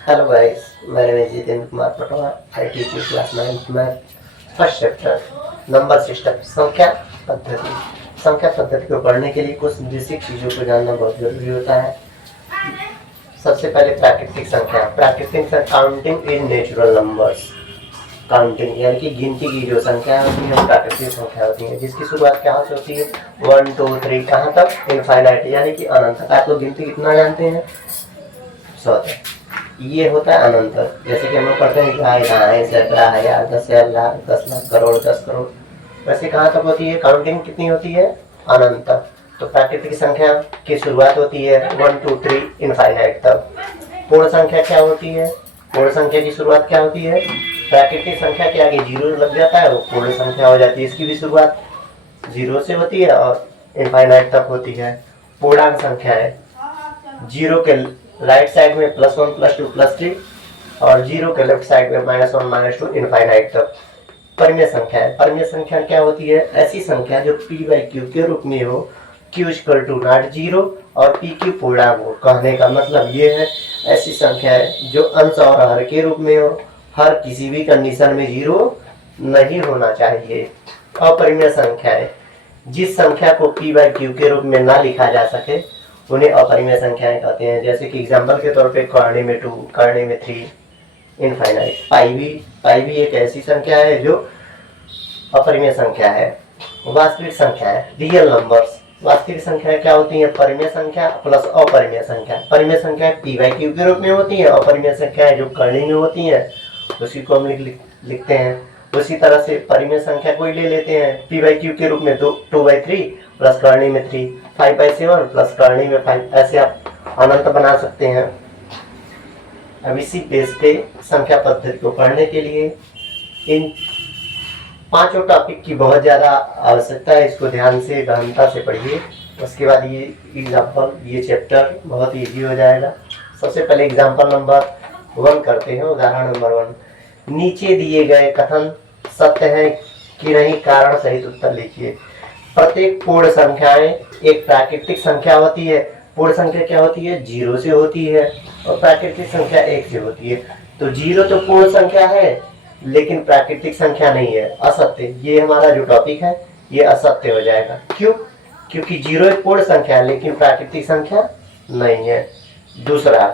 Hello guys, my name is Jitendra Kumar Patwa. I teach you class 9th math first chapter number system संख्या पद्धति। संख्या पद्धति को पढ़ने के लिए कुछ बेसिक चीज़ों को जानना बहुत जरूरी होता है। सबसे पहले प्राकृतिक संख्या। प्राकृतिक counting in natural numbers. Counting यानी कि गिनती की जो संख्या होती है प्राकृतिक संख्या होती है, जिसकी शुरुआत कहाँ से होती है 1 2 3 कहाँ तक इनफाइनाइट यानी कि अनंत तक। आप लोग गिनती कितना जानते हैं 100 तक। ये होता है अनंत। जैसे कि हम लोग पढ़ते हैं कि ढाई सैकड़ा हजार 10,000 लाख 10 लाख करोड़ 10 करोड़, वैसे कहाँ तक होती है काउंटिंग कितनी होती है अनंत तक। तो प्राकृतिक संख्या की शुरुआत होती है 1 2 3 इनफाइनाइट तक। पूर्ण संख्या क्या होती है? पूर्ण संख्या की शुरुआत क्या होती है? प्राकृतिक संख्या के आगे जीरो लग जाता है, वो पूर्ण संख्या हो जाती है। इसकी भी शुरुआत जीरो से होती है और इनफाइनाइट तक होती है। पूर्णांक संख्या है, जीरो के राइट साइड में +1 +2 +3 और जीरो के लेफ्ट साइड में -1 -2 इनफाइनाइट तक। परिमेय संख्या है। परिमेय संख्या क्या होती है? ऐसी संख्या जो p/q के रूप में हो, q = नॉट जीरो और pq पूर्णांक हो। कहने का मतलब ये है ऐसी संख्या है जो अंश और हर के रूप में हो, हर किसी भी कंडीशन में जीरो नहीं होना चाहिए। अपरिमेय संख्या है, जिस संख्या को p/q के रूप में ना लिखा जा सके उन्हें अपरिमेय संख्याएं कहते हैं। जैसे कि एग्जाम्पल के तौर पे कर्णे में 2 कर्णे में 3 इनफाइनाइट। पाई भी एक ऐसी संख्या है जो अपरिमेय संख्या है। वास्तविक संख्या है, रियल नंबर्स। वास्तविक संख्या क्या होती है? परिमेय संख्या प्लस अपरिमेय संख्या। परिमेय संख्या p/q के रूप में होती है, अपरिमेय संख्या जो कर्णे में होती है उसी को हम लिखते हैं। उसी तरह से परिमेय संख्या कोई ले लेते हैं p/q के रूप में 2/3 प्लस कर्णे में 3, 5/7 प्लस कर्णे में 5, ऐसे आप अनंत बना सकते हैं। अब इसी बेस पे संख्या पद्धति को पढ़ने के लिए इन पांचों टॉपिक की बहुत ज़्यादा आवश्यकता है। इसको ध्यान से गहनता से पढ़िए, उसके बाद ये एग्जाम्पल ये चैप्टर बहुत ईजी हो जाएगा। सबसे पहले एग्जाम्पल नंबर 1 करते हैं। उदाहरण नंबर 1, नीचे दिए गए कथन सत्य है कि नहीं, कारण सहित उत्तर लिखिए। प्रत्येक पूर्ण संख्याएं एक प्राकृतिक संख्या होती है। पूर्ण संख्या क्या होती है? जीरो से होती है और प्राकृतिक संख्या 1 से होती है। तो जीरो तो पूर्ण संख्या है लेकिन प्राकृतिक संख्या नहीं है, असत्य। ये हमारा जो टॉपिक है ये असत्य हो जाएगा। क्यों? क्योंकि जीरो एक पूर्ण संख्या है लेकिन प्राकृतिक संख्या नहीं है। दूसरा,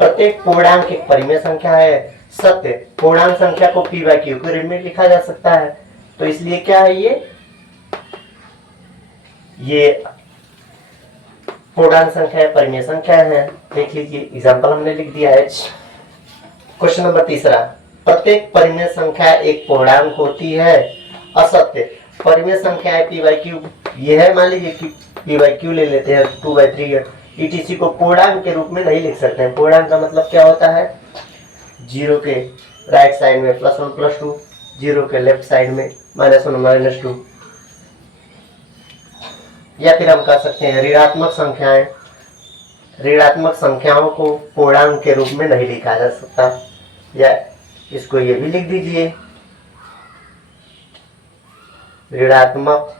प्रत्येक पूर्णांक एक परिमेय संख्या है, सत्य। पूर्णांक संख्या को p/q के रूप में लिखा जा सकता है, तो इसलिए क्या है ये पूर्णांक संख्या परिमेय संख्या है। देख लीजिए एग्जाम्पल हमने लिख दिया है। क्वेश्चन नंबर 3, प्रत्येक परिमेय संख्या एक पूर्णांक होती है, असत्य। परिमेय संख्या है p/q, ये है, मान लीजिए कि p/q ले लेते हैं 2/3 etc को पूर्णांक के रूप में नहीं लिख सकते हैं। पूर्णांक का मतलब क्या होता है? जीरो के राइट साइड में +1 +2, जीरो के लेफ्ट साइड में -1 -2, या फिर हम कह सकते हैं ऋणात्मक संख्याएं। ऋणात्मक संख्याओं को पूर्णांक के रूप में नहीं लिखा जा सकता, या इसको ये भी लिख दीजिए ऋणात्मक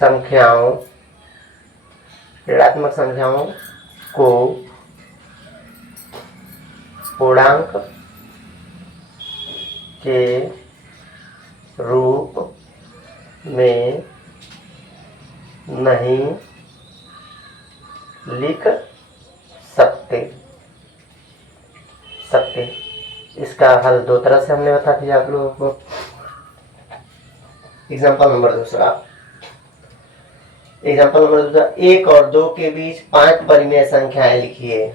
संख्याओं को पूर्णांक के रूप में नहीं लिख सकते। इसका हल दो तरह से हमने बता दिया आप लोगों को। एग्जाम्पल नंबर 2, 1 और 2 के बीच 5 परिमेय संख्याएं लिखिए।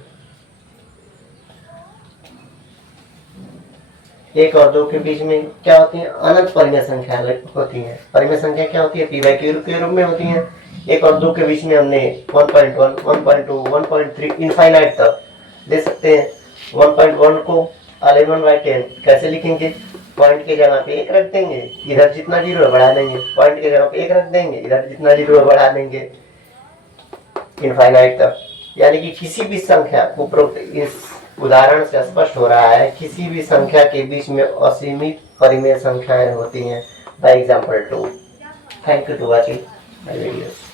1 और 2 के बीच में क्या होती है? अनंत परिमेय संख्या होती है। परिमेय संख्या क्या होती है? p/q के रूप में होती है। 1 और 2 के बीच में हमने 1.1 1.2 1.3 इनफाइनाइट तक ले सकते हैं। 1.1 को 11/10 कैसे लिखेंगे? पॉइंट के जगह पे 1 रख देंगे, इधर जितना जीरो है बढ़ा देंगे, पॉइंट के जगह पे 1 रख देंगे, इधर जितना जीरो है बढ़ा देंगे, इनफाइनाइट तक। यानी कि किसी भी संख्या, उपरोक्त इस उदाहरण से स्पष्ट हो रहा है, किसी भी संख्या के बीच में असीमित परिमेय संख्याएं होती हैं। By example 2। Thank you to watching my videos.